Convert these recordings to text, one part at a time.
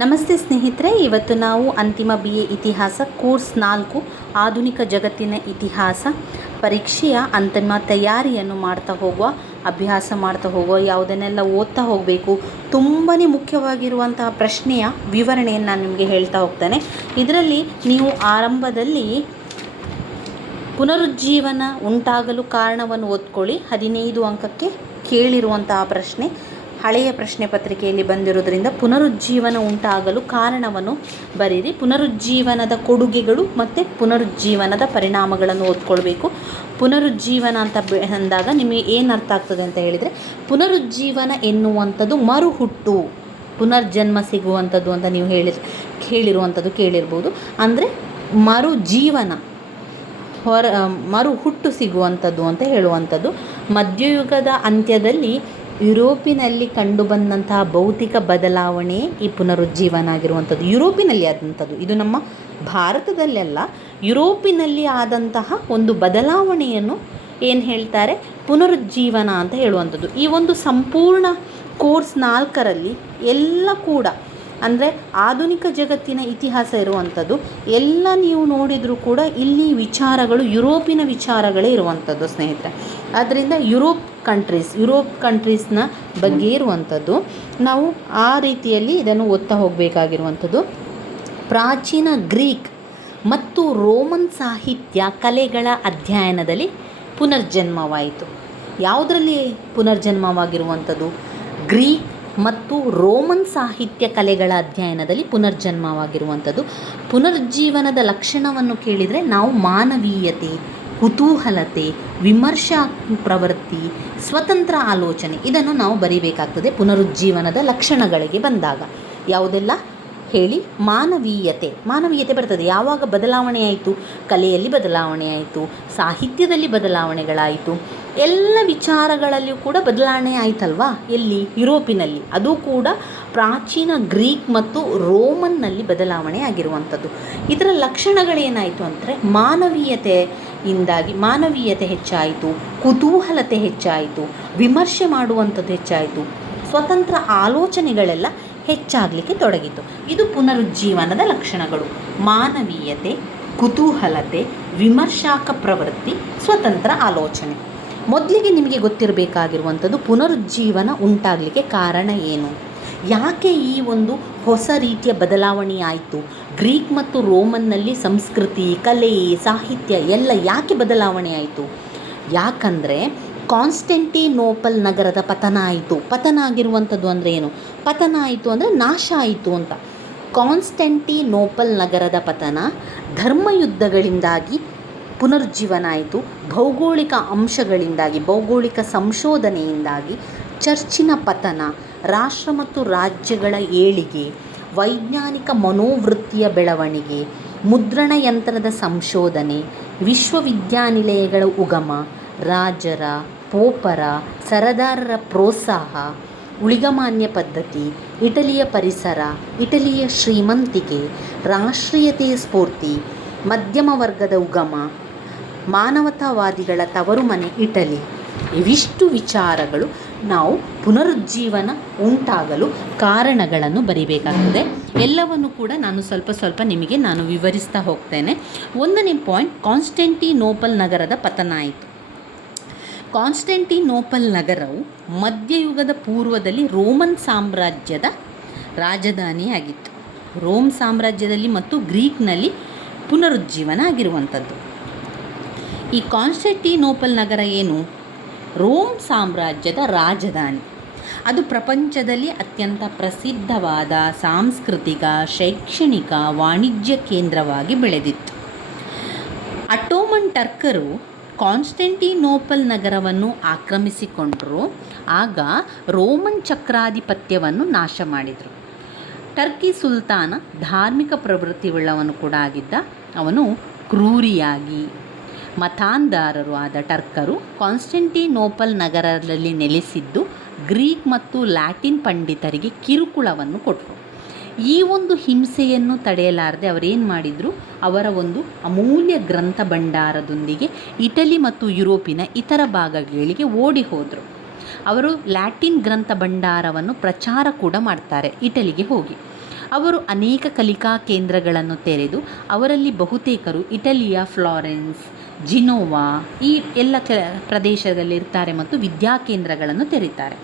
ನಮಸ್ತೆ ಸ್ನೇಹಿತರೆ, ಇವತ್ತು ನಾವು ಅಂತಿಮ ಬಿ ಎ ಇತಿಹಾಸ ಕೋರ್ಸ್ ನಾಲ್ಕು, ಆಧುನಿಕ ಜಗತ್ತಿನ ಇತಿಹಾಸ, ಪರೀಕ್ಷೆಯ ಅಂತಿಮ ತಯಾರಿಯನ್ನು ಮಾಡ್ತಾ ಹೋಗುವ, ಅಭ್ಯಾಸ ಮಾಡ್ತಾ ಹೋಗುವ, ಯಾವುದನ್ನೆಲ್ಲ ಓದ್ತಾ ಹೋಗಬೇಕು ತುಂಬಾ ಮುಖ್ಯವಾಗಿರುವಂತಹ ಪ್ರಶ್ನೆಯ ವಿವರಣೆಯನ್ನು ನಾನು ನಿಮಗೆ ಹೇಳ್ತಾ ಹೋಗ್ತೇನೆ. ಇದರಲ್ಲಿ ನೀವು ಆರಂಭದಲ್ಲಿ ಪುನರುಜ್ಜೀವನ ಉಂಟಾಗಲು ಕಾರಣವನ್ನು ಓದ್ಕೊಳ್ಳಿ, ಹದಿನೈದು ಅಂಕಕ್ಕೆ ಕೇಳಿರುವಂತಹ ಪ್ರಶ್ನೆ. ಹಳೆಯ ಪ್ರಶ್ನೆ ಪತ್ರಿಕೆಯಲ್ಲಿ ಬಂದಿರೋದ್ರಿಂದ ಪುನರುಜ್ಜೀವನ ಉಂಟಾಗಲು ಕಾರಣವನ್ನು ಬರೀರಿ ಪುನರುಜ್ಜೀವನದ ಕೊಡುಗೆಗಳು ಮತ್ತು ಪುನರುಜ್ಜೀವನದ ಪರಿಣಾಮಗಳನ್ನು ಓದ್ಕೊಳ್ಬೇಕು ಪುನರುಜ್ಜೀವನ ಅಂತ ಅಂದಾಗ ನಿಮಗೆ ಏನು ಅರ್ಥ ಆಗ್ತದೆ ಅಂತ ಹೇಳಿದರೆ, ಪುನರುಜ್ಜೀವನ ಎನ್ನುವಂಥದ್ದು ಮರುಹುಟ್ಟು, ಪುನರ್ಜನ್ಮ ಸಿಗುವಂಥದ್ದು ಅಂತ ನೀವು ಹೇಳಿ ಹೇಳಿರುವಂಥದ್ದು ಕೇಳಿರ್ಬೋದು. ಅಂದರೆ ಮರು ಜೀವನ ಹೊರ ಮರು ಹುಟ್ಟು ಸಿಗುವಂಥದ್ದು ಅಂತ ಹೇಳುವಂಥದ್ದು. ಮಧ್ಯಯುಗದ ಅಂತ್ಯದಲ್ಲಿ ಯುರೋಪಿನಲ್ಲಿ ಕಂಡುಬಂದಂತಹ ಭೌತಿಕ ಬದಲಾವಣೆ ಈ ಪುನರುಜ್ಜೀವನ ಆಗಿರುವಂಥದ್ದು ಯುರೋಪಿನಲ್ಲಿ ಆದಂಥದ್ದು. ಇದು ನಮ್ಮ ಭಾರತದಲ್ಲೆಲ್ಲ ಯುರೋಪಿನಲ್ಲಿ ಆದಂತಹ ಒಂದು ಬದಲಾವಣೆಯನ್ನು ಏನು ಹೇಳ್ತಾರೆ? ಪುನರುಜ್ಜೀವನ ಅಂತ ಹೇಳುವಂಥದ್ದು. ಈ ಒಂದು ಸಂಪೂರ್ಣ ಕೋರ್ಸ್ ನಾಲ್ಕರಲ್ಲಿ ಎಲ್ಲ ಕೂಡ, ಅಂದರೆ ಆಧುನಿಕ ಜಗತ್ತಿನ ಇತಿಹಾಸ ಇರುವಂಥದ್ದು, ಎಲ್ಲ ನೀವು ನೋಡಿದರೂ ಕೂಡ ಇಲ್ಲಿ ವಿಚಾರಗಳು, ಯುರೋಪಿನ ವಿಚಾರಗಳೇ ಇರುವಂಥದ್ದು ಸ್ನೇಹಿತರೆ. ಆದ್ದರಿಂದ ಯುರೋಪ್ ಕಂಟ್ರೀಸ್ ಯುರೋಪ್ ಕಂಟ್ರೀಸ್ನ ಬಗ್ಗೆ ಇರುವಂಥದ್ದು, ನಾವು ಆ ರೀತಿಯಲ್ಲಿ ಇದನ್ನು ಓದ್ತಾ ಹೋಗಬೇಕಾಗಿರುವಂಥದ್ದು. ಪ್ರಾಚೀನ ಗ್ರೀಕ್ ಮತ್ತು ರೋಮನ್ ಸಾಹಿತ್ಯ ಕಲೆಗಳ ಅಧ್ಯಯನದಲ್ಲಿ ಪುನರ್ಜನ್ಮವಾಯಿತು. ಯಾವುದರಲ್ಲಿ ಪುನರ್ಜನ್ಮವಾಗಿರುವಂಥದ್ದು? ಗ್ರೀಕ್ ಮತ್ತು ರೋಮನ್ ಸಾಹಿತ್ಯ ಕಲೆಗಳ ಅಧ್ಯಯನದಲ್ಲಿ ಪುನರ್ಜನ್ಮವಾಗಿರುವಂಥದ್ದು. ಪುನರ್ಜೀವನದ ಲಕ್ಷಣವನ್ನು ಕೇಳಿದರೆ ನಾವು ಮಾನವೀಯತೆ ಕುತೂಹಲತೆ, ವಿಮರ್ಶಾ ಪ್ರವೃತ್ತಿ, ಸ್ವತಂತ್ರ ಆಲೋಚನೆ ಇದನ್ನು ನಾವು ಬರೀಬೇಕಾಗ್ತದೆ ಪುನರುಜ್ಜೀವನದ ಲಕ್ಷಣಗಳಿಗೆ ಬಂದಾಗ. ಯಾವುದೆಲ್ಲ? ಹೇಳಿ, ಮಾನವೀಯತೆ. ಮಾನವೀಯತೆ ಬರ್ತದೆ. ಯಾವಾಗ ಬದಲಾವಣೆ ಆಯಿತು ಕಲೆಯಲ್ಲಿ ಬದಲಾವಣೆ ಆಯಿತು ಸಾಹಿತ್ಯದಲ್ಲಿ ಬದಲಾವಣೆಗಳಾಯಿತು, ಎಲ್ಲ ವಿಚಾರಗಳಲ್ಲಿಯೂ ಕೂಡ ಬದಲಾವಣೆ ಆಯಿತಲ್ವಾ? ಎಲ್ಲಿ? ಯುರೋಪಿನಲ್ಲಿ. ಅದು ಕೂಡ ಪ್ರಾಚೀನ ಗ್ರೀಕ್ ಮತ್ತು ರೋಮನ್ನಲ್ಲಿ ಬದಲಾವಣೆ ಆಗಿರುವಂಥದ್ದು. ಇದರ ಲಕ್ಷಣಗಳೇನಾಯಿತು ಅಂದರೆ ಮಾನವೀಯತೆಯಿಂದಾಗಿ ಮಾನವೀಯತೆ ಹೆಚ್ಚಾಯಿತು, ಕುತೂಹಲತೆ ಹೆಚ್ಚಾಯಿತು, ವಿಮರ್ಶೆ ಮಾಡುವಂಥದ್ದು ಹೆಚ್ಚಾಯಿತು, ಸ್ವತಂತ್ರ ಆಲೋಚನೆಗಳೆಲ್ಲ ಹೆಚ್ಚಾಗಲಿಕ್ಕೆ ತೊಡಗಿತು ಇದು ಪುನರುಜ್ಜೀವನದ ಲಕ್ಷಣಗಳು. ಮಾನವೀಯತೆ, ಕುತೂಹಲತೆ, ವಿಮರ್ಶಾಕ ಪ್ರವೃತ್ತಿ, ಸ್ವತಂತ್ರ ಆಲೋಚನೆ. ಮೊದಲಿಗೆ ನಿಮಗೆ ಗೊತ್ತಿರಬೇಕಾಗಿರುವಂಥದ್ದು ಪುನರುಜ್ಜೀವನ ಉಂಟಾಗಲಿಕ್ಕೆ ಕಾರಣ ಏನು? ಯಾಕೆ ಈ ಒಂದು ಹೊಸ ರೀತಿಯ ಬದಲಾವಣೆ ಆಯಿತು? ಗ್ರೀಕ್ ಮತ್ತು ರೋಮನ್ನಲ್ಲಿ ಸಂಸ್ಕೃತಿ, ಕಲೆ, ಸಾಹಿತ್ಯ ಎಲ್ಲ ಯಾಕೆ ಬದಲಾವಣೆ ಆಯಿತು? ಯಾಕಂದರೆ ಕಾನ್ಸ್ಟೆಂಟಿನೋಪಲ್ ನಗರದ ಪತನ ಆಯಿತು. ಪತನ ಆಗಿರುವಂಥದ್ದು ಅಂದರೆ ಏನು? ಪತನ ಆಯಿತು ಅಂದರೆ ನಾಶ ಆಯಿತು ಅಂತ. ಕಾನ್ಸ್ಟೆಂಟಿನೋಪಲ್ ನಗರದ ಪತನ ಧರ್ಮಯುದ್ಧಗಳಿಂದಾಗಿ ಪುನರುಜ್ಜೀವನ ಆಯಿತು. ಭೌಗೋಳಿಕ ಅಂಶಗಳಿಂದಾಗಿ, ಭೌಗೋಳಿಕ ಸಂಶೋಧನೆಯಿಂದಾಗಿ ಚರ್ಚಿನ ಪತನ, ರಾಷ್ಟ್ರ ಮತ್ತು ರಾಜ್ಯಗಳ ಏಳಿಗೆ, ವೈಜ್ಞಾನಿಕ ಮನೋವೃತ್ತಿಯ ಬೆಳವಣಿಗೆ, ಮುದ್ರಣ ಯಂತ್ರದ ಸಂಶೋಧನೆ, ವಿಶ್ವವಿದ್ಯಾನಿಲಯಗಳ ಉಗಮ, ರಾಜರ, ಪೋಪರ, ಸರದಾರರ ಪ್ರೋತ್ಸಾಹ, ಉಳಿಗಮಾನ್ಯ ಪದ್ಧತಿ, ಇಟಲಿಯ ಪರಿಸರ, ಇಟಲಿಯ ಶ್ರೀಮಂತಿಕೆ, ರಾಷ್ಟ್ರೀಯತೆಯ ಸ್ಫೂರ್ತಿ, ಮಧ್ಯಮ ವರ್ಗದ ಉಗಮ, ಮಾನವತಾವಾದಿಗಳ ತವರುಮನೆ ಇಟಲಿ. ಇವಿಷ್ಟು ವಿಚಾರಗಳು ನಾವು ಪುನರುಜ್ಜೀವನ ಉಂಟಾಗಲು ಕಾರಣಗಳನ್ನು ಬರಿಬೇಕಾಗ್ತದೆ. ಎಲ್ಲವನ್ನು ಕೂಡ ನಾನು ಸ್ವಲ್ಪ ಸ್ವಲ್ಪ ನಿಮಗೆ ನಾನು ವಿವರಿಸ್ತಾ ಹೋಗ್ತೇನೆ. ಒಂದನೇ ಪಾಯಿಂಟ್, ಕಾನ್ಸ್ಟೆಂಟಿನೋಪಲ್ ನಗರದ ಪತನ ಆಯಿತು. ಕಾನ್ಸ್ಟೆಂಟಿನೋಪಲ್ ನಗರವು ಮಧ್ಯಯುಗದ ಪೂರ್ವದಲ್ಲಿ ರೋಮನ್ ಸಾಮ್ರಾಜ್ಯದ ರಾಜಧಾನಿಯಾಗಿತ್ತು. ರೋಮ್ ಸಾಮ್ರಾಜ್ಯದಲ್ಲಿ ಮತ್ತು ಗ್ರೀಕ್ನಲ್ಲಿ ಪುನರುಜ್ಜೀವನ ಆಗಿರುವಂಥದ್ದು. ಈ ಕಾನ್ಸ್ಟೆಂಟಿನೋಪಲ್ ನಗರ ಏನು? ರೋಮ್ ಸಾಮ್ರಾಜ್ಯದ ರಾಜಧಾನಿ. ಅದು ಪ್ರಪಂಚದಲ್ಲಿ ಅತ್ಯಂತ ಪ್ರಸಿದ್ಧವಾದ ಸಾಂಸ್ಕೃತಿಕ, ಶೈಕ್ಷಣಿಕ, ವಾಣಿಜ್ಯ ಕೇಂದ್ರವಾಗಿ ಬೆಳೆದಿತ್ತು. ಅಟೋಮನ್ ಟರ್ಕರು ಕಾನ್ಸ್ಟೆಂಟಿನೋಪಲ್ ನಗರವನ್ನು ಆಕ್ರಮಿಸಿಕೊಂಡರು, ಆಗ ರೋಮನ್ ಚಕ್ರಾಧಿಪತ್ಯವನ್ನು ನಾಶ ಮಾಡಿದರು. ಟರ್ಕಿ ಸುಲ್ತಾನ ಧಾರ್ಮಿಕ ಪ್ರವೃತ್ತಿಯುಳ್ಳವನು ಕೂಡ ಆಗಿದ್ದ. ಅವನು ಕ್ರೂರಿಯಾಗಿ ಮತಾಂಧಾರರು ಆದ ಟರ್ಕರು ಕಾನ್ಸ್ಟೆಂಟಿನೋಪಲ್ ನಗರದಲ್ಲಿ ನೆಲೆಸಿದ್ದು ಗ್ರೀಕ್ ಮತ್ತು ಲ್ಯಾಟಿನ್ ಪಂಡಿತರಿಗೆ ಕಿರುಕುಳವನ್ನು ಕೊಟ್ಟರು. ಈ ಒಂದು ಹಿಂಸೆಯನ್ನು ತಡೆಯಲಾರದೆ ಅವರೇನು ಮಾಡಿದರು? ಅವರ ಒಂದು ಅಮೂಲ್ಯ ಗ್ರಂಥ ಭಂಡಾರದೊಂದಿಗೆ ಇಟಲಿ ಮತ್ತು ಯುರೋಪಿನ ಇತರ ಭಾಗಗಳಿಗೆ ಓಡಿ ಹೋದರು. ಅವರು ಲ್ಯಾಟಿನ್ ಗ್ರಂಥ ಭಂಡಾರವನ್ನು ಪ್ರಚಾರ ಕೂಡ ಮಾಡ್ತಾರೆ, ಇಟಲಿಗೆ ಹೋಗಿ. ಅವರು ಅನೇಕ ಕಲಿಕಾ ಕೇಂದ್ರಗಳನ್ನು ತೆರೆದು ಅವರಲ್ಲಿ ಬಹುತೇಕರು ಇಟಲಿಯ ಫ್ಲಾರೆನ್ಸ್ ಜಿನೋವಾ ಈ ಎಲ್ಲ ಕೆ ಪ್ರದೇಶದಲ್ಲಿರ್ತಾರೆ ಮತ್ತು ವಿದ್ಯಾಕೇಂದ್ರಗಳನ್ನು ತೆರೀತಾರೆ.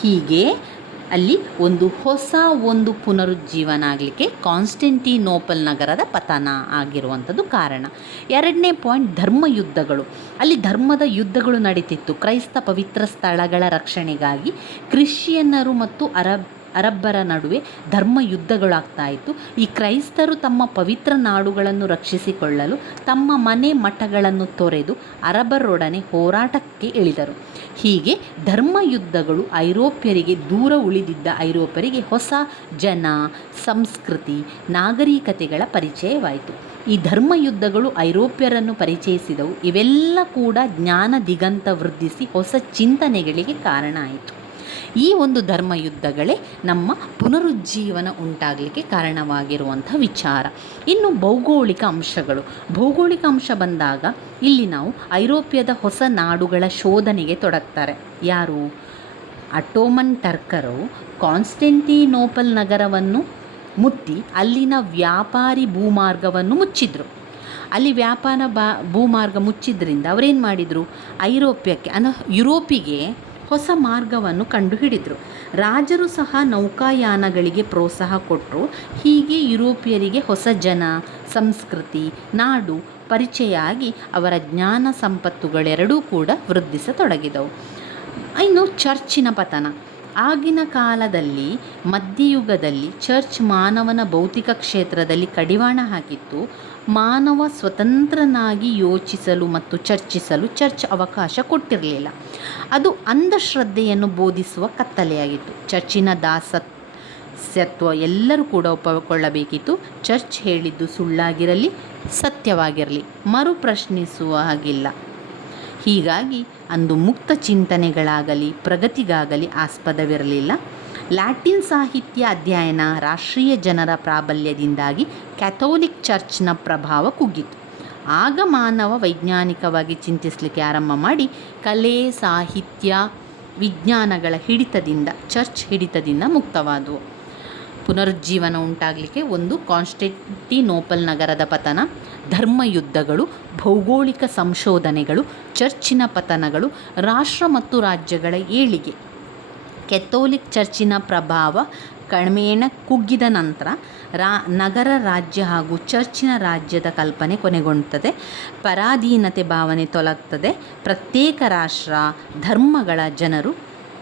ಹೀಗೆ ಅಲ್ಲಿ ಒಂದು ಹೊಸ ಒಂದು ಪುನರುಜ್ಜೀವನ ಆಗಲಿಕ್ಕೆ ಕಾನ್ಸ್ಟೆಂಟಿನೋಪಲ್ ನಗರದ ಪತನ ಆಗಿರುವಂಥದ್ದು ಕಾರಣ. ಎರಡನೇ ಪಾಯಿಂಟ್ ಧರ್ಮ ಯುದ್ಧಗಳು ಅಲ್ಲಿ ಧರ್ಮದ ಯುದ್ಧಗಳು ನಡೀತಿತ್ತು. ಕ್ರೈಸ್ತ ಪವಿತ್ರ ಸ್ಥಳಗಳ ರಕ್ಷಣೆಗಾಗಿ ಕ್ರಿಶ್ಚಿಯನ್ನರು ಮತ್ತು ಅರಬ್ ಅರಬ್ಬರ ನಡುವೆ ಧರ್ಮ ಯುದ್ಧಗಳಾಗ್ತಾ ಇತ್ತು. ಈ ಕ್ರೈಸ್ತರು ತಮ್ಮ ಪವಿತ್ರ ನಾಡುಗಳನ್ನು ರಕ್ಷಿಸಿಕೊಳ್ಳಲು ತಮ್ಮ ಮನೆ ಮಠಗಳನ್ನು ತೊರೆದು ಅರಬರೊಡನೆ ಹೋರಾಟಕ್ಕೆ ಇಳಿದರು. ಹೀಗೆ ಧರ್ಮ ಯುದ್ಧಗಳು ಐರೋಪ್ಯರಿಗೆ ದೂರ ಉಳಿದಿದ್ದ ಐರೋಪ್ಯರಿಗೆ ಹೊಸ ಜನ, ಸಂಸ್ಕೃತಿ, ನಾಗರಿಕತೆಗಳ ಪರಿಚಯವಾಯಿತು. ಈ ಧರ್ಮ ಯುದ್ಧಗಳು ಐರೋಪ್ಯರನ್ನು ಪರಿಚಯಿಸಿದವು. ಇವೆಲ್ಲ ಕೂಡ ಜ್ಞಾನ ದಿಗಂತ ವೃದ್ಧಿಸಿ ಹೊಸ ಚಿಂತನೆಗಳಿಗೆ ಕಾರಣ ಆಯಿತು. ಈ ಒಂದು ಧರ್ಮ ಯುದ್ಧಗಳೇ ನಮ್ಮ ಪುನರುಜ್ಜೀವನ ಉಂಟಾಗಲಿಕ್ಕೆ ಕಾರಣವಾಗಿರುವಂಥ ವಿಚಾರ. ಇನ್ನು ಭೌಗೋಳಿಕ ಅಂಶಗಳು. ಭೌಗೋಳಿಕ ಅಂಶ ಬಂದಾಗ ಇಲ್ಲಿ ನಾವು ಐರೋಪ್ಯದ ಹೊಸ ನಾಡುಗಳ ಶೋಧನೆಗೆ ತೊಡಗ್ತಾರೆ. ಯಾರು? ಅಟೋಮನ್ ಟರ್ಕರು ಕಾನ್ಸ್ಟೆಂಟಿನೋಪಲ್ ನಗರವನ್ನು ಮುತ್ತಿ ಅಲ್ಲಿನ ವ್ಯಾಪಾರಿ ಭೂಮಾರ್ಗವನ್ನು ಮುಚ್ಚಿದ್ರು. ಅಲ್ಲಿ ವ್ಯಾಪಾರ ಬಾ, ಭೂಮಾರ್ಗ ಮುಚ್ಚಿದ್ರಿಂದ ಅವರೇನು ಮಾಡಿದರು? ಐರೋಪ್ಯಕ್ಕೆ, ಅನ, ಯುರೋಪಿಗೆ ಹೊಸ ಮಾರ್ಗವನ್ನು ಕಂಡುಹಿಡಿದರು. ರಾಜರು ಸಹ ನೌಕಾಯಾನಗಳಿಗೆ ಪ್ರೋತ್ಸಾಹ ಕೊಟ್ಟರು ಹೀಗೆ ಯುರೋಪಿಯರಿಗೆ ಹೊಸ ಜನ, ಸಂಸ್ಕೃತಿ, ನಾಡು ಪರಿಚಯ ಆಗಿ ಅವರ ಜ್ಞಾನ ಸಂಪತ್ತುಗಳೆರಡೂ ಕೂಡ ವೃದ್ಧಿಸತೊಡಗಿದವು. ಇನ್ನು ಚರ್ಚಿನ ಪತನ. ಆಗಿನ ಕಾಲದಲ್ಲಿ, ಮಧ್ಯಯುಗದಲ್ಲಿ ಚರ್ಚ್ ಮಾನವನ ಭೌತಿಕ ಕ್ಷೇತ್ರದಲ್ಲಿ ಕಡಿವಾಣ ಹಾಕಿತ್ತು. ಮಾನವ ಸ್ವತಂತ್ರನಾಗಿ ಯೋಚಿಸಲು ಮತ್ತು ಚರ್ಚಿಸಲು ಚರ್ಚ್ ಅವಕಾಶ ಕೊಟ್ಟಿರಲಿಲ್ಲ. ಅದು ಅಂಧಶ್ರದ್ಧೆಯನ್ನು ಬೋಧಿಸುವ ಕತ್ತಲೆಯಾಗಿತ್ತು. ಚರ್ಚಿನ ದಾಸತ್ವ ಎಲ್ಲರೂ ಕೂಡ ಒಪ್ಪಿಕೊಳ್ಳಬೇಕಿತ್ತು. ಚರ್ಚ್ ಹೇಳಿದ್ದು ಸುಳ್ಳಾಗಿರಲಿ, ಸತ್ಯವಾಗಿರಲಿ ಮರು ಪ್ರಶ್ನಿಸುವ ಹಾಗಿಲ್ಲ. ಹೀಗಾಗಿ ಅಂದು ಮುಕ್ತ ಚಿಂತನೆಗಳಾಗಲಿ, ಪ್ರಗತಿಗಾಗಲಿ ಆಸ್ಪದವಿರಲಿಲ್ಲ. ಲ್ಯಾಟಿನ್ ಸಾಹಿತ್ಯ ಅಧ್ಯಯನ ರಾಷ್ಟ್ರೀಯ ಜನರ ಪ್ರಾಬಲ್ಯದಿಂದಾಗಿ ಕ್ಯಾಥೋಲಿಕ್ ಚರ್ಚ್ನ ಪ್ರಭಾವ ಕುಗ್ಗಿತು. ಆಗ ಮಾನವ ವೈಜ್ಞಾನಿಕವಾಗಿ ಚಿಂತಿಸಲಿಕ್ಕೆ ಆರಂಭ ಮಾಡಿ ಕಲೆ, ಸಾಹಿತ್ಯ, ವಿಜ್ಞಾನಗಳ ಹಿಡಿತದಿಂದ, ಚರ್ಚ್ ಹಿಡಿತದಿಂದ ಮುಕ್ತವಾದವು. ಪುನರುಜ್ಜೀವನ ಉಂಟಾಗಲಿಕ್ಕೆ ಒಂದು ಕಾನ್ಸ್ಟೆಂಟಿನೋಪಲ್ ನಗರದ ಪತನ ಧರ್ಮ ಯುದ್ಧಗಳು ಭೌಗೋಳಿಕ ಸಂಶೋಧನೆಗಳು, ಚರ್ಚಿನ ಪತನಗಳು, ರಾಷ್ಟ್ರ ಮತ್ತು ರಾಜ್ಯಗಳ ಏಳಿಗೆ. ಕೆಥೋಲಿಕ್ ಚರ್ಚಿನ ಪ್ರಭಾವ ಕ್ರಮೇಣ ಕುಗ್ಗಿದ ನಂತರ ರಾ, ನಗರ ರಾಜ್ಯ ಹಾಗೂ ಚರ್ಚಿನ ರಾಜ್ಯದ ಕಲ್ಪನೆ ಕೊನೆಗೊಳ್ಳುತ್ತದೆ ಪರಾಧೀನತೆ ಭಾವನೆ ತೊಲಗ್ತದೆ. ಪ್ರತ್ಯೇಕ ರಾಷ್ಟ್ರ, ಧರ್ಮಗಳ ಜನರು,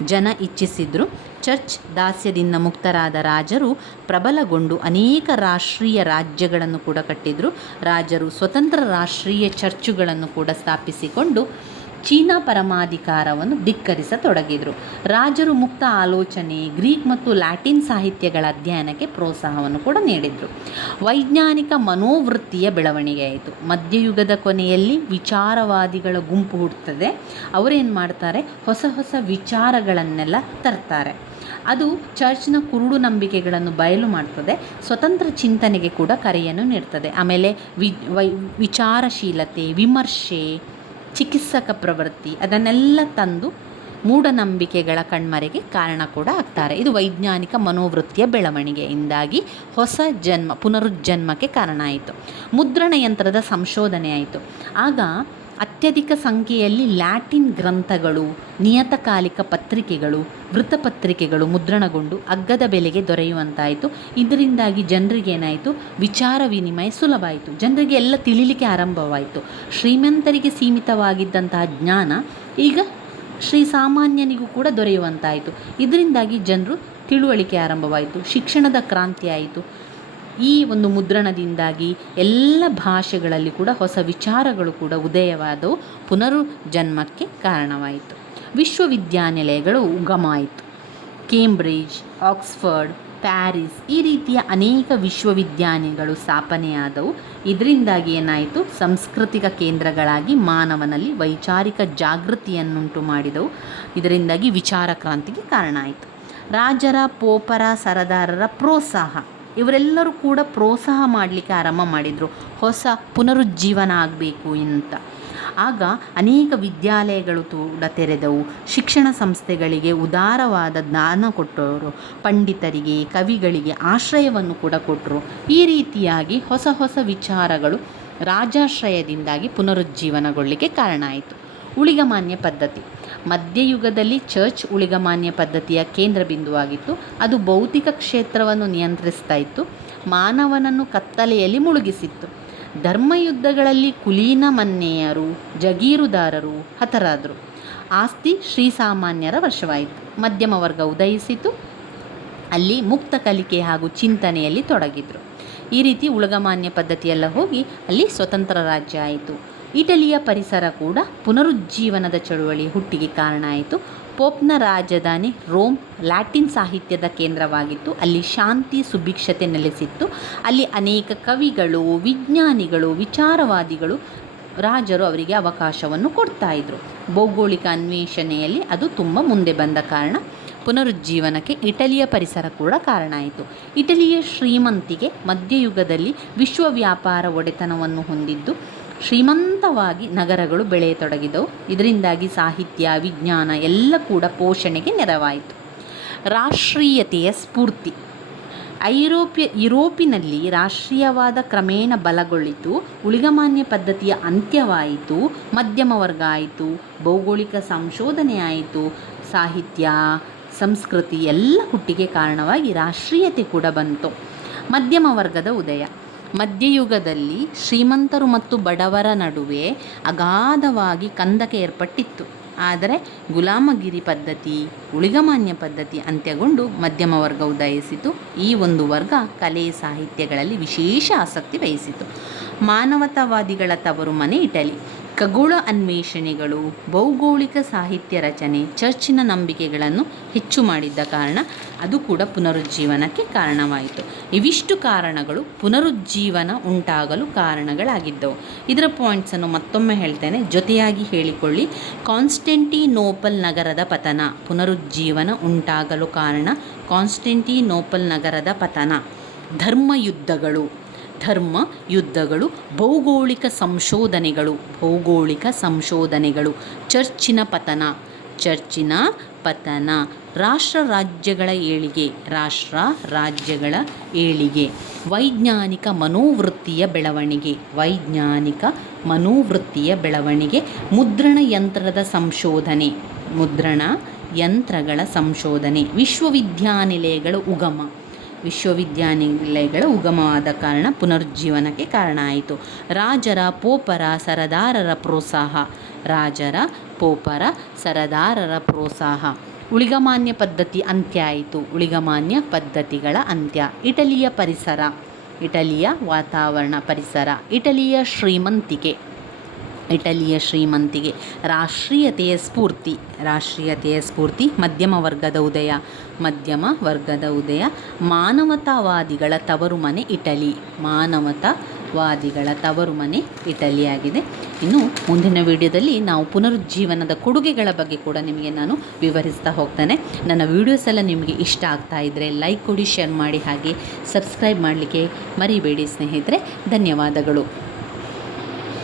ಜನ ಇಚ್ಛಿಸಿದ್ರು. ಚರ್ಚ್ ದಾಸ್ಯದಿಂದ ಮುಕ್ತರಾದ ರಾಜರು ಪ್ರಬಲಗೊಂಡು ಅನೇಕ ರಾಷ್ಟ್ರೀಯ ರಾಜ್ಯಗಳನ್ನು ಕೂಡ ಕಟ್ಟಿದರು. ರಾಜರು ಸ್ವತಂತ್ರ ರಾಷ್ಟ್ರೀಯ ಚರ್ಚುಗಳನ್ನು ಕೂಡ ಸ್ಥಾಪಿಸಿಕೊಂಡು ಚೀನಾ ಪರಮಾಧಿಕಾರವನ್ನು ಧಿಕ್ಕರಿಸತೊಡಗಿದರು. ರಾಜರು ಮುಕ್ತ ಆಲೋಚನೆ, ಗ್ರೀಕ್ ಮತ್ತು ಲ್ಯಾಟಿನ್ ಸಾಹಿತ್ಯಗಳ ಅಧ್ಯಯನಕ್ಕೆ ಪ್ರೋತ್ಸಾಹವನ್ನು ಕೂಡ ನೀಡಿದರು. ವೈಜ್ಞಾನಿಕ ಮನೋವೃತ್ತಿಯ ಬೆಳವಣಿಗೆಯಾಯಿತು ಮಧ್ಯಯುಗದ ಕೊನೆಯಲ್ಲಿ ವಿಚಾರವಾದಿಗಳ ಗುಂಪು ಹುಟ್ಟುತ್ತದೆ. ಅವರೇನು ಮಾಡ್ತಾರೆ? ಹೊಸ ಹೊಸ ವಿಚಾರಗಳನ್ನೆಲ್ಲ ತರ್ತಾರೆ. ಅದು ಚರ್ಚ್ನ ಕುರುಡು ನಂಬಿಕೆಗಳನ್ನು ಬಯಲು ಮಾಡ್ತದೆ, ಸ್ವತಂತ್ರ ಚಿಂತನೆಗೆ ಕೂಡ ಕರೆಯನ್ನು ನೀಡ್ತದೆ. ಆಮೇಲೆ ವಿ ವಿಚಾರಶೀಲತೆ, ವಿಮರ್ಶೆ, ಚಿಕಿತ್ಸಕ ಪ್ರವೃತ್ತಿ ಅದನ್ನೆಲ್ಲ ತಂದು ಮೂಢನಂಬಿಕೆಗಳ ಕಣ್ಮರೆಗೆ ಕಾರಣ ಕೂಡ ಆಗ್ತಾರೆ. ಇದು ವೈಜ್ಞಾನಿಕ ಮನೋವೃತ್ತಿಯ ಬೆಳವಣಿಗೆಯಿಂದಾಗಿ ಹೊಸ ಜನ್ಮ, ಪುನರುಜ್ಜನ್ಮಕ್ಕೆ ಕಾರಣ ಆಯಿತು. ಮುದ್ರಣ ಯಂತ್ರದ ಸಂಶೋಧನೆ ಆಯಿತು. ಆಗ ಅತ್ಯಧಿಕ ಸಂಖ್ಯೆಯಲ್ಲಿ ಲ್ಯಾಟಿನ್ ಗ್ರಂಥಗಳು, ನಿಯತಕಾಲಿಕ ಪತ್ರಿಕೆಗಳು ವೃತ್ತಪತ್ರಿಕೆಗಳು ಮುದ್ರಣಗೊಂಡು ಅಗ್ಗದ ಬೆಲೆಗೆ ದೊರೆಯುವಂತಾಯಿತು. ಇದರಿಂದಾಗಿ ಜನರಿಗೇನಾಯಿತು ವಿಚಾರ ವಿನಿಮಯ ಸುಲಭ ಆಯಿತು ಜನರಿಗೆ ಎಲ್ಲ ತಿಳಿಲಿಕ್ಕೆ ಆರಂಭವಾಯಿತು. ಶ್ರೀಮಂತರಿಗೆ ಸೀಮಿತವಾಗಿದ್ದಂತಹ ಜ್ಞಾನ ಈಗ ಶ್ರೀ ಸಾಮಾನ್ಯನಿಗೂ ಕೂಡ ದೊರೆಯುವಂತಾಯಿತು. ಇದರಿಂದಾಗಿ ಜನರು ತಿಳುವಳಿಕೆ ಆರಂಭವಾಯಿತು. ಶಿಕ್ಷಣದ ಕ್ರಾಂತಿ ಆಯಿತು ಈ ಒಂದು ಮುದ್ರಣದಿಂದಾಗಿ ಎಲ್ಲ ಭಾಷೆಗಳಲ್ಲಿ ಕೂಡ ಹೊಸ ವಿಚಾರಗಳು ಕೂಡ ಉದಯವಾದವು ಪುನರುಜನ್ಮಕ್ಕೆ ಕಾರಣವಾಯಿತು. ವಿಶ್ವವಿದ್ಯಾನಿಲಯಗಳು ಉಗಮ ಆಯಿತು ಕೇಂಬ್ರಿಡ್ಜ್ ಆಕ್ಸ್ಫರ್ಡ್, ಪ್ಯಾರಿಸ್ ಈ ರೀತಿಯ ಅನೇಕ ವಿಶ್ವವಿದ್ಯಾನಿಗಳು ಸ್ಥಾಪನೆಯಾದವು. ಇದರಿಂದಾಗಿ ಏನಾಯಿತು? ಸಾಂಸ್ಕೃತಿಕ ಕೇಂದ್ರಗಳಾಗಿ ಮಾನವನಲ್ಲಿ ವೈಚಾರಿಕ ಜಾಗೃತಿಯನ್ನುಂಟು ಮಾಡಿದವು. ಇದರಿಂದಾಗಿ ವಿಚಾರ ಕ್ರಾಂತಿಗೆ ಕಾರಣ ಆಯಿತು. ರಾಜರ, ಪೋಪರ, ಸರದಾರರ ಪ್ರೋತ್ಸಾಹ. ಇವರೆಲ್ಲರೂ ಕೂಡ ಪ್ರೋತ್ಸಾಹ ಮಾಡಲಿಕ್ಕೆ ಆರಂಭ ಮಾಡಿದರು. ಹೊಸ ಪುನರುಜ್ಜೀವನ ಆಗಬೇಕು ಅಂತ. ಆಗ ಅನೇಕ ವಿದ್ಯಾಲಯಗಳು ಕೂಡ ತೆರೆದವು. ಶಿಕ್ಷಣ ಸಂಸ್ಥೆಗಳಿಗೆ ಉದಾರವಾದ ಜ್ಞಾನ ಕೊಟ್ಟವರು ಪಂಡಿತರಿಗೆ, ಕವಿಗಳಿಗೆ ಆಶ್ರಯವನ್ನು ಕೂಡ ಕೊಟ್ಟರು ಈ ರೀತಿಯಾಗಿ ಹೊಸ ಹೊಸ ವಿಚಾರಗಳು ರಾಜಾಶ್ರಯದಿಂದಾಗಿ ಪುನರುಜ್ಜೀವನಗೊಳ್ಳಿಕ್ಕೆ ಕಾರಣ ಆಯಿತು. ಉಳಿಗಮಾನ್ಯ ಪದ್ಧತಿ. ಮಧ್ಯಯುಗದಲ್ಲಿ ಚರ್ಚ್ ಉಳಿಗಮಾನ್ಯ ಪದ್ಧತಿಯ ಕೇಂದ್ರ ಬಿಂದುವಾಗಿತ್ತು. ಅದು ಭೌತಿಕ ಕ್ಷೇತ್ರವನ್ನು ನಿಯಂತ್ರಿಸ್ತಾ ಇತ್ತು. ಮಾನವನನ್ನು ಕತ್ತಲೆಯಲ್ಲಿ ಮುಳುಗಿಸಿತ್ತು. ಧರ್ಮಯುದ್ಧಗಳಲ್ಲಿ ಕುಲೀನ ಮನ್ನೆಯರು, ಜಗೀರುದಾರರು ಹತರಾದರು. ಆಸ್ತಿ ಶ್ರೀಸಾಮಾನ್ಯರ ವರ್ಷವಾಯಿತು ಮಧ್ಯಮ ವರ್ಗ ಉದಯಿಸಿತು. ಅಲ್ಲಿ ಮುಕ್ತ ಕಲಿಕೆ ಹಾಗೂ ಚಿಂತನೆಯಲ್ಲಿ ತೊಡಗಿದ್ರು. ಈ ರೀತಿ ಉಳಗಮಾನ್ಯ ಪದ್ಧತಿಯೆಲ್ಲ ಹೋಗಿ ಅಲ್ಲಿ ಸ್ವತಂತ್ರ ರಾಜ್ಯ ಆಯಿತು. ಇಟಲಿಯ ಪರಿಸರ ಕೂಡ ಪುನರುಜ್ಜೀವನದ ಚಳುವಳಿ ಹುಟ್ಟಿಗೆ ಕಾರಣ ಆಯಿತು. ಪೋಪ್ನ ರಾಜಧಾನಿ ರೋಮ್ ಲ್ಯಾಟಿನ್ ಸಾಹಿತ್ಯದ ಕೇಂದ್ರವಾಗಿತ್ತು. ಅಲ್ಲಿ ಶಾಂತಿ, ಸುಭಿಕ್ಷತೆ ನೆಲೆಸಿತ್ತು. ಅಲ್ಲಿ ಅನೇಕ ಕವಿಗಳು, ವಿಜ್ಞಾನಿಗಳು, ವಿಚಾರವಾದಿಗಳು, ರಾಜರು ಅವರಿಗೆ ಅವಕಾಶವನ್ನು ಕೊಡ್ತಾ ಇದ್ರು. ಭೌಗೋಳಿಕ ಅನ್ವೇಷಣೆಯಲ್ಲಿ ಅದು ತುಂಬ ಮುಂದೆ ಬಂದ ಕಾರಣ ಪುನರುಜ್ಜೀವನಕ್ಕೆ ಇಟಲಿಯ ಪರಿಸರ ಕೂಡ ಕಾರಣ ಆಯಿತು. ಇಟಲಿಯ ಶ್ರೀಮಂತಿಗೆ ಮಧ್ಯಯುಗದಲ್ಲಿ ವಿಶ್ವ ವ್ಯಾಪಾರ ಒಡೆತನವನ್ನು ಹೊಂದಿದ್ದು ಶ್ರೀಮಂತವಾಗಿ ನಗರಗಳು ಬೆಳೆಯತೊಡಗಿದವು. ಇದರಿಂದಾಗಿ ಸಾಹಿತ್ಯ, ವಿಜ್ಞಾನ ಎಲ್ಲ ಕೂಡ ಪೋಷಣೆಗೆ ನೆರವಾಯಿತು. ರಾಷ್ಟ್ರೀಯತೆಯ ಸ್ಫೂರ್ತಿ. ಐರೋಪ್ಯ, ಯುರೋಪಿನಲ್ಲಿ ರಾಷ್ಟ್ರೀಯವಾದ ಕ್ರಮೇಣ ಬಲಗೊಳ್ಳಿತು. ಉಳಿಗಮಾನ್ಯ ಪದ್ಧತಿಯ ಅಂತ್ಯವಾಯಿತು. ಮಧ್ಯಮ ವರ್ಗ ಆಯಿತು. ಭೌಗೋಳಿಕ ಸಂಶೋಧನೆ ಆಯಿತು. ಸಾಹಿತ್ಯ, ಸಂಸ್ಕೃತಿ ಎಲ್ಲ ಹುಟ್ಟಿಗೆ ಕಾರಣವಾಗಿ ರಾಷ್ಟ್ರೀಯತೆ ಕೂಡ ಬಂತು. ಮಧ್ಯಮ ವರ್ಗದ ಉದಯ. ಮಧ್ಯಯುಗದಲ್ಲಿ ಶ್ರೀಮಂತರು ಮತ್ತು ಬಡವರ ನಡುವೆ ಅಗಾಧವಾಗಿ ಕಂದಕ ಏರ್ಪಟ್ಟಿತ್ತು. ಆದರೆ ಗುಲಾಮಗಿರಿ ಪದ್ಧತಿ, ಉಳಿಗಮಾನ್ಯ ಪದ್ಧತಿ ಅಂತ್ಯಗೊಂಡು ಮಧ್ಯಮ ವರ್ಗ ಉದಯಿಸಿತು. ಈ ಒಂದು ವರ್ಗ ಕಲೆ ಸಾಹಿತ್ಯಗಳಲ್ಲಿ ವಿಶೇಷ ಆಸಕ್ತಿ ವಹಿಸಿತು. ಮಾನವತಾವಾದಿಗಳ ತವರು ಮನೆ ಇಟಲಿ. ಖಗೋಳ ಅನ್ವೇಷಣೆಗಳು, ಭೌಗೋಳಿಕ ಸಾಹಿತ್ಯ ರಚನೆ, ಚರ್ಚಿನ ನಂಬಿಕೆಗಳನ್ನು ಹೆಚ್ಚು ಮಾಡಿದ್ದ ಕಾರಣ ಅದು ಕೂಡ ಪುನರುಜ್ಜೀವನಕ್ಕೆ ಕಾರಣವಾಯಿತು. ಇವಿಷ್ಟು ಕಾರಣಗಳು ಪುನರುಜ್ಜೀವನ ಉಂಟಾಗಲು ಕಾರಣಗಳಾಗಿದ್ದವು. ಇದರ ಪಾಯಿಂಟ್ಸನ್ನು ಮತ್ತೊಮ್ಮೆ ಹೇಳ್ತೇನೆ. ಜೊತೆಯಾಗಿ ಹೇಳಿಕೊಳ್ಳಿ, ಕಾನ್ಸ್ಟೆಂಟಿನೋಪಲ್ ನಗರದ ಪತನ ಪುನರುಜ್ಜೀವನ ಉಂಟಾಗಲು ಕಾರಣ ಕಾನ್ಸ್ಟೆಂಟಿನೋಪಲ್ ನಗರದ ಪತನ. ಧರ್ಮಯುದ್ಧಗಳು ಧರ್ಮ, ಯುದ್ಧಗಳು, ಭೌಗೋಳಿಕ ಸಂಶೋಧನೆಗಳು ಭೌಗೋಳಿಕ ಸಂಶೋಧನೆಗಳು, ಚರ್ಚಿನ ಪತನ ಚರ್ಚಿನ ಪತನ, ರಾಷ್ಟ್ರ ರಾಜ್ಯಗಳ ಏಳಿಗೆ, ರಾಷ್ಟ್ರ ರಾಜ್ಯಗಳ ಏಳಿಗೆ, ವೈಜ್ಞಾನಿಕ ಮನೋವೃತ್ತಿಯ ಬೆಳವಣಿಗೆ, ವೈಜ್ಞಾನಿಕ ಮನೋವೃತ್ತಿಯ ಬೆಳವಣಿಗೆ, ಮುದ್ರಣ ಯಂತ್ರದ ಸಂಶೋಧನೆ, ಮುದ್ರಣ ಯಂತ್ರಗಳ ಸಂಶೋಧನೆ, ವಿಶ್ವವಿದ್ಯಾನಿಲಯಗಳ ಉಗಮ. ವಿಶ್ವವಿದ್ಯಾನಿಲಯಗಳ ಉಗಮವಾದ ಕಾರಣ ಪುನರುಜ್ಜೀವನಕ್ಕೆ ಕಾರಣ ಆಯಿತು. ರಾಜರ ಪೋಪರ ಸರದಾರರ ಪ್ರೋತ್ಸಾಹ. ರಾಜರ ಪೋಪರ ಸರದಾರರ ಪ್ರೋತ್ಸಾಹ. ಉಳಿಗಮಾನ್ಯ ಪದ್ಧತಿ ಅಂತ್ಯ ಆಯಿತು. ಉಳಿಗಮಾನ್ಯ ಪದ್ಧತಿಗಳ ಅಂತ್ಯ. ಇಟಲಿಯ ಪರಿಸರ. ಇಟಲಿಯ ವಾತಾವರಣ ಪರಿಸರ. ಇಟಲಿಯ ಶ್ರೀಮಂತಿಕೆ. ಇಟಲಿಯ ಶ್ರೀಮಂತಿಗೆ ರಾಷ್ಟ್ರೀಯತೆಯ ಸ್ಫೂರ್ತಿ ರಾಷ್ಟ್ರೀಯತೆಯ ಸ್ಫೂರ್ತಿ, ಮಧ್ಯಮ ವರ್ಗದ ಉದಯ, ಮಧ್ಯಮ ವರ್ಗದ ಉದಯ, ಮಾನವತಾವಾದಿಗಳ ತವರು ಮನೆ ಇಟಲಿ, ಮಾನವತಾವಾದಿಗಳ ತವರು ಮನೆ ಇಟಲಿಯಾಗಿದೆ ಇನ್ನು ಮುಂದಿನ ವಿಡಿಯೋದಲ್ಲಿ ನಾವು ಪುನರುಜ್ಜೀವನದ ಕೊಡುಗೆಗಳ ಬಗ್ಗೆ ಕೂಡ ನಿಮಗೆ ನಾನು ವಿವರಿಸ್ತಾ ಹೋಗ್ತೇನೆ. ನನ್ನ ವೀಡಿಯೋಸ್ ಎಲ್ಲ ನಿಮಗೆ ಇಷ್ಟ ಆಗ್ತಾ ಇದ್ದರೆ ಲೈಕ್ ಕೊಡಿ, ಶೇರ್ ಮಾಡಿ ಹಾಗೆ ಸಬ್ಸ್ಕ್ರೈಬ್ ಮಾಡಲಿಕ್ಕೆ ಮರಿಬೇಡಿ ಸ್ನೇಹಿತರೆ. ಧನ್ಯವಾದಗಳು.